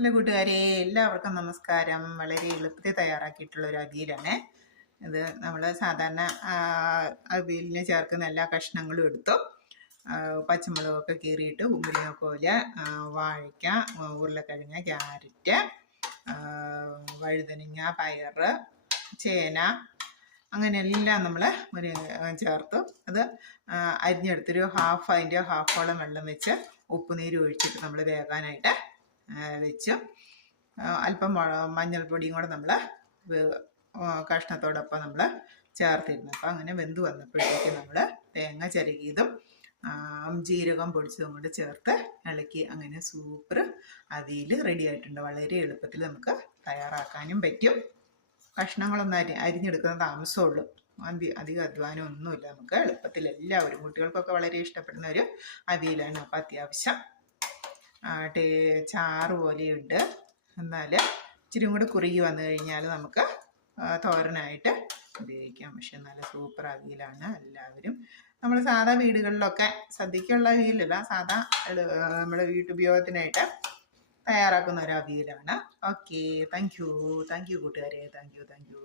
Hello കൂട്ടുകാരെ, എല്ലാവർക്കും നമസ്കാരം. വളരെ എളുപ്പത്തിൽ തയ്യാറാക്കിയിട്ടുള്ള ഒരു അവിയലാണ് ഇത്. നമ്മൾ സാധാരണ അവിയലിന് ചേർക്കുന്ന എല്ലാ കഷ്ണങ്ങളും എടുത്തു, പച്ചമുളകൊക്കെ കീറിയിട്ട്, മുരിങ്ങക്കോല്, വാഴയ്ക്ക, ഉരുളക്കിഴങ്ങ്, ക്യാരറ്റ്, വഴുതനങ്ങ, പയറ്, ചേന, അങ്ങനെ എല്ലാം നമ്മൾ ചേർത്തു. അത് അരിഞ്ഞെടുത്തൊരു അതിൻ്റെ ഹാഫോളം വെള്ളം വെച്ച് ഉപ്പുനീര് ഒഴിച്ചിട്ട് നമ്മൾ വേകാനായിട്ട് വെച്ചു. അല്പം മഞ്ഞൾപ്പൊടിയും കൂടെ നമ്മൾ കഷ്ണത്തോടൊപ്പം നമ്മൾ ചേർത്തിരുന്നു. അപ്പം അങ്ങനെ വെന്ത് വന്നപ്പോഴത്തേക്ക് നമ്മൾ തേങ്ങ ചിരകിയതും ജീരകം പൊടിച്ചതും കൂടെ ചേർത്ത് ഇളക്കി. അങ്ങനെ സൂപ്പർ അവിയൽ റെഡി ആയിട്ടുണ്ട്. വളരെ എളുപ്പത്തിൽ നമുക്ക് തയ്യാറാക്കാനും പറ്റും. കഷ്ണങ്ങളൊന്നും അരിഞ്ഞെടുക്കുന്ന താമസമുള്ളൂ. അധികം അധ്വാനം ഒന്നുമില്ല. നമുക്ക് എളുപ്പത്തിൽ എല്ലാവരും, കുട്ടികൾക്കൊക്കെ വളരെ ഇഷ്ടപ്പെടുന്ന ഒരു അവിയലാണ്. അപ്പം അത്യാവശ്യം ചാറ് പോലെയുണ്ട്. എന്നാൽ ഇച്ചിരി കൂടെ കുറുകി വന്നു കഴിഞ്ഞാൽ നമുക്ക് തോരനായിട്ട് ഉപയോഗിക്കാം. പക്ഷെ നല്ല സൂപ്പർ അവിയലാണ്. എല്ലാവരും നമ്മൾ സാധാ വീടുകളിലൊക്കെ സദ്യക്കുള്ള അവിയലല്ല, സാധാ നമ്മുടെ വീട്ടുപയോഗത്തിനായിട്ട് തയ്യാറാക്കുന്ന ഒരു അവിയലാണ്. ഓക്കെ, താങ്ക് യു കൂട്ടുകാരെ. Thank you.